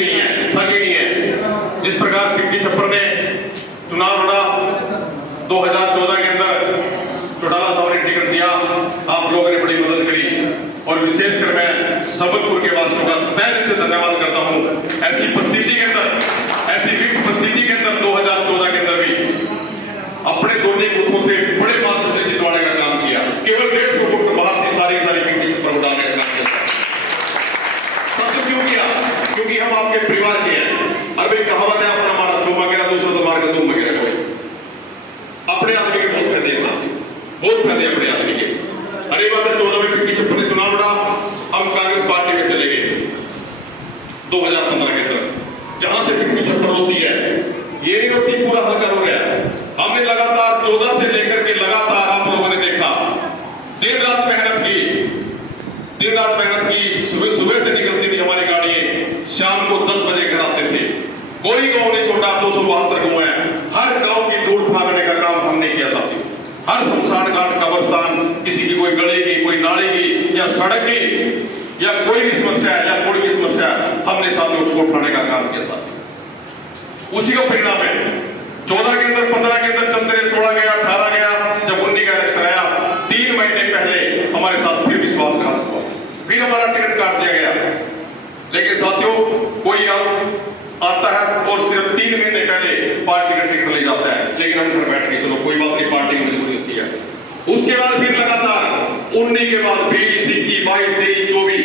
नहीं है, ठगी नहीं है। जिस प्रकार पिंकी छप्पर ने चुनाव लड़ा 2014 के अंदर, चौटाला साहब ने टिकट दिया, आप लोगों ने बड़ी मदद करी और विशेषकर मैं सबलपुर के वासियों का तहे दिल से धन्यवाद करता हूं। ऐसी परिस्थिति के अंदर, ऐसी विकट परिस्थिति के अंदर 2014 के अंदर भी अपने दोनों बूथों से बड़े मात्रा से जितवाने का काम किया। केवल 150 वोट बाहर थी, सारी पिंकी छप्पर उठाने का काम किया। सब क्यों किया? क्योंकि हम आपके परिवार के हैं। और भाई कहावत है, अपना हमारा शोभा गिरा दूसरा तो मार का तुम गिरा। अपने आदमी के बहुत फायदे हैं साथी, बहुत फायदे अपने आदमी के। अरे बात है, 14 में पिंकी छप्पर ने चुनाव लड़ा, हम कांग्रेस पार्टी में चले गए 2015 के अंदर। जहां से पिंकी छप्पर होती है, ये नहीं होती पूरा हल्का हो गया। हमने लगातार 14 से लेकर के लगातार आप लोगों ने देखा, दिन रात मेहनत की, दिन रात मेहनत की। सुबह से निकलती थी हमारी गाड़ियां, शाम को 10 बजे घर आते थे। कोई गांव नहीं छोटा, 272 गांव है। हर गांव की दूर भागने का काम हमने किया साथी। हर शमशान घाट, कब्रिस्तान, किसी की कोई गली की, कोई नाली की या सड़क की या कोई भी समस्या है या कोई भी समस्या है, हमने साथी उसको उठाने का काम किया साथी। उसी का परिणाम है 14 के अंदर, 15 के अंदर चलते रहे, 16 गया, 18 गया, जब 19 का इलेक्शन आया, 3 महीने पहले हमारे साथ फिर विश्वासघात हुआ, फिर हमारा टिकट काट दिया गया। लेकिन साथियों, कोई आता है और सिर्फ 3 महीने पहले पार्टी का टिकट ले जाता है, लेकिन हम घर बैठ के चलो कोई बात नहीं, पार्टी की मजबूरी होती है। उसके बाद फिर लगातार 19 के बाद 20, 21, 22, 23,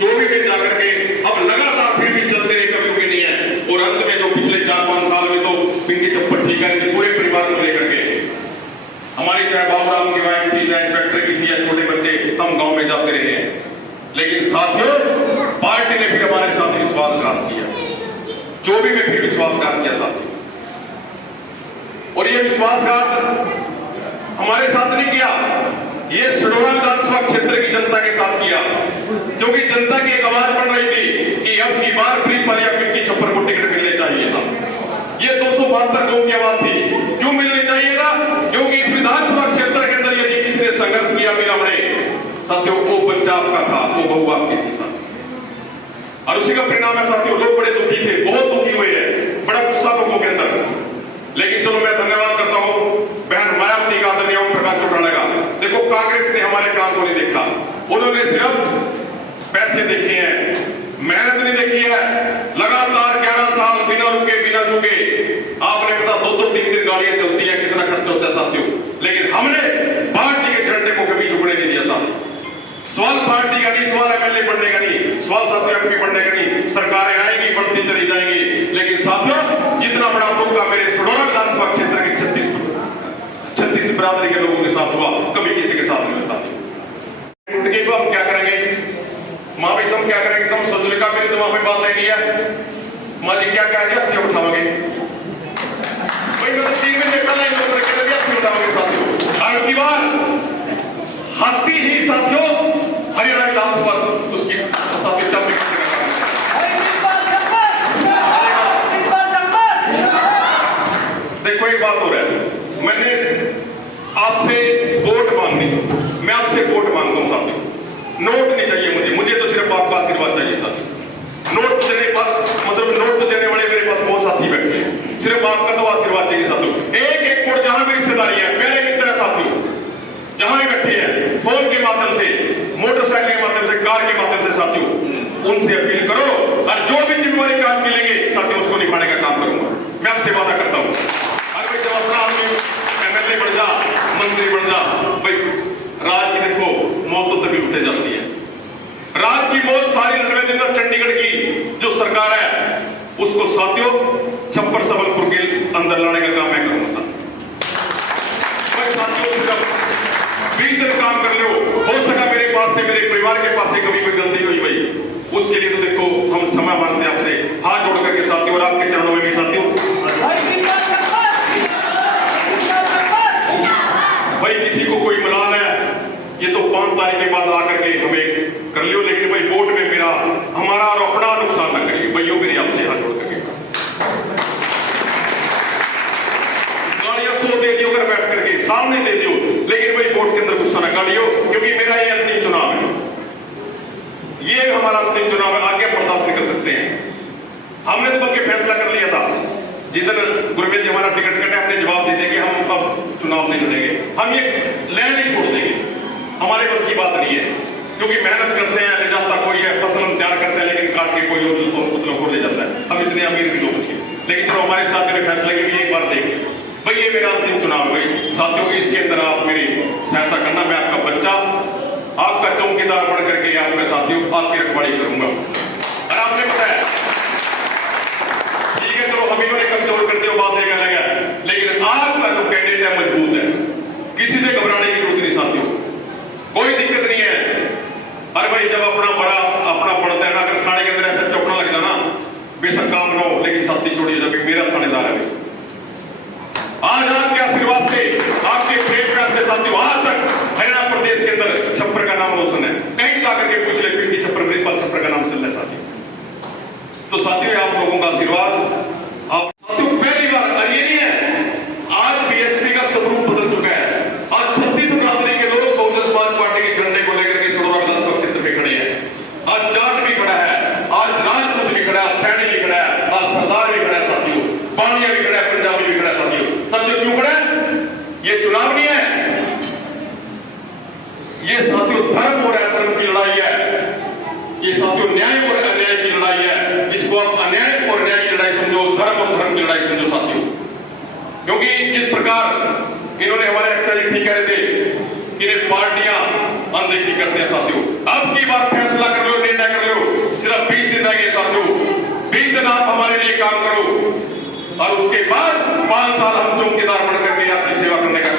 24 में जाकर के अब लगातार फिर भी चलते रहे, कभी रुके नहीं है। और अंत में जो पिछले 4-5 साल में तो पिंकी छप्पर ठीक है पूरे परिवार को लेकर के, हमारी चाहे बाबूराम की वाइफ थी, चाहे इंस्पेक्टर की थी या छोटे बच्चे, हम गांव में जाते रहे हैं। लेकिन साथियों, पार्टी ने फिर हमारे साथ विश्वासघात किया, 24 में फिर विश्वासघात किया साथी। और ये विश्वासघात हमारे साथ नहीं किया, ये सडोरा विधानसभा क्षेत्र की जनता के साथ किया, क्योंकि जनता की एक आवाज बन रही थी कि अब की बार फ्री पारिया पिंकी छप्पर को टिकट मिलने चाहिए था। ये 272 गांव की आवाज थी। क्यों मिलने चाहिए था? क्योंकि इस विधानसभा क्षेत्र के अंदर यदि किसने संघर्ष किया बिना बड़े साथियों, वो बच्चा आपका था, वो बहू आपकी थी साथियों। और उसी का परिणाम है साथियों, लोग बड़े दुखी थे, बहुत दुखी हुए हैं, बड़ा गुस्सा लोगों के अंदर। लेकिन चलो मैं धन्यवाद करता हूं बहन मायावती का, आदरणीय ओम प्रकाश चौटाला का। देखो, कांग्रेस ने हमारे काम को नहीं देखा, उन्होंने सिर्फ पैसे देखे हैं, मेहनत नहीं देखी है। लगातार 11 साल बिना रुके बिना झुके, आपने पता 2-2, 3-3 गाड़ियां चलती हैं, कितना खर्च होता है साथियों। लेकिन हमने पार्टी के झंडे को कभी झुकने नहीं दिया साथियों। सवाल पार्टी का नहीं, सवाल एमएलए बनने का नहीं, सवाल साथियों एमपी बनने का नहीं। सरकारें आएगी, बढ़ती चली जाएंगी, लेकिन साथियों जितना बड़ा धोखा मेरे सडोरा विधानसभा क्षेत्र के 36 बिरादरी के लोगों के साथ हुआ, कभी किसी के साथ नहीं हुआ। हम क्या करेंगे? माँ भाई तुम क्या करेंगे? तुम सोच लेगा, मेरे दिमाग में बात नहीं है। माँ जी क्या कहेंगे? हथियार उठाओगे भाई, मैं 3 महीने पहले हथियार उठाओगे साथियों। आपकी बार हाथी ही साथियों हरियाणा विधानसभा उसकी साथी चल देखो, एक बात हो रहा है, मैंने आपसे वोट मांगनी, मैं आपसे वोट मांगता हूं साथियों। नोट नहीं चाहिए मुझे तो सिर्फ आपका आशीर्वाद चाहिए साथियों। नोट देने मतलब नोट देने वाले मेरे पास बहुत साथी बैठे हैं, सिर्फ आपका तो आशीर्वाद चाहिए साथियों। एक वोट, जहां भी रिश्तेदारी है, मेरे मित्र साथियों जहां भी बैठे हैं, फोन के माध्यम से, मोटरसाइकिल के माध्यम से, कार के माध्यम से साथियों, उनसे अपील करो और जो भी जिम्मेवारी काम मिलेंगे साथियों उसको निभाने का काम करूंगा, मैं आपसे वादा करता हूं। हर कोई जब अपना आदमी एमएलए बन जा, मंत्री बन जा, भाई राज की देखो मौत तो तभी उठे जाती है। रात की मौत सारी 90 दिन तक चंडीगढ़ की जो सरकार है उसको साथियों छप्पर सबलपुर के अंदर लाने का काम मैं करूंगा साथियों। 20 दिन काम कर लो, हो सका मेरे पास से, मेरे परिवार के पास से कभी कोई गलती हुई भाई, उसके लिए तो देखो हम समय मांगते हैं आपसे, हाथ जोड़ करके साथियों, और आपके चरणों में भी साथियों। भाई किसी को कोई मलाल है, ये तो 5 तारीख के बाद आकर के हमें कर लियो, लेकिन भाई वोट में मेरा हमारा और अपना नुकसान ना करिए भाइयों, मेरी आपसे हाथ जोड़ करके। गाड़ियां 100 दे दियो घर बैठ करके, सामने दे दियो, लेकिन भाई वोट के अंदर गुस्सा ना काटियो, क्योंकि मेरा ये अंतिम चुनाव है, ये हमारा अंतिम चुनाव है, आगे बर्दाश्त नहीं कर सकते हैं। हमने तो बल्कि फैसला कर लिया था जिधर गुरमीत जी हमारा टिकट कटे, हमने जवाब दे कि हम अब चुनाव नहीं लड़ेंगे, हम ये लैंड ही छोड़ देंगे। हमारे बस की बात नहीं है, क्योंकि मेहनत करते हैं, ले जाता कोई है, फसल हम तैयार करते हैं, लेकिन काट के कोई और ले जाता है। हम इतने अमीर भी लोग नहीं, लेकिन चलो हमारे साथ मेरे फैसले की भी एक बार देख भाई, ये मेरा अंतिम चुनाव हुई साथियों, इसके अंदर आप मेरी सहायता करना। मैं आपका बच्चा, आपका चौकीदार बन करके आपके साथियों आपकी रखवाली करूंगा। और आपने बताया ठीक है, चलो हम इन्होंने कमजोर करते हो, बात एक अलग है, लेकिन आपका जो कैंडिडेट है मजबूत है, किसी से घबराने की जरूरत नहीं साथियों, कोई दिक्कत नहीं है। अरे भाई जब अपना बड़ा अपना पड़ता है ना, अगर थाने के अंदर ऐसे चौकड़ा लग जाना, बेशक काम ना हो, लेकिन साथी छोड़िए, जब मेरा थानेदार है। आज आपके आशीर्वाद से, आपके प्रेम प्यार से साथियों, आज तक हरियाणा प्रदेश के अंदर छप्पर का नाम रोशन है। कहीं जाकर के पूछ ले पिंकी छप्पर, प्रिंसिपल छप्पर का नाम चल रहा है साथियों। तो साथियों आप लोगों का आशीर्वाद, आप साथियों पहली बार, और ये नहीं है आज बीएसपी का स्वरूप बदल चुका है। आज 36 बिरादरी के लोग बहुजन समाज पार्टी के झंडे को लेकर के सरोरा विधानसभा क्षेत्र में खड़े हैं। आज जाट भी खड़ा है, आज राजपूत भी खड़ा है, सैनिक भी खड़ा है, आज सरदार भी खड़ा है साथियों, पानिया भी खड़ा है, पंजाबी भी खड़ा है साथियों। साथियों क्यों खड़ा है? ये चुनाव नहीं है, ये साथियों धर्म और अधर्म की लड़ाई है, ये साथियों न्याय और अन्याय की लड़ाई है। इसको आप अन्याय और न्याय की लड़ाई समझो, धर्म और धर्म की लड़ाई समझो साथियों। क्योंकि जिस प्रकार इन्होंने हमारे अक्सर ठीक कह रहे थे कि इन्हें पार्टियां अनदेखी करते हैं साथियों, अब की बार फैसला कर लो, निर्णय कर लो, सिर्फ 20 दिन रह गए साथियों, 20 दिन आप हमारे लिए काम करो और उसके बाद 5 साल हम चौकीदार बनकर के आपकी सेवा करने का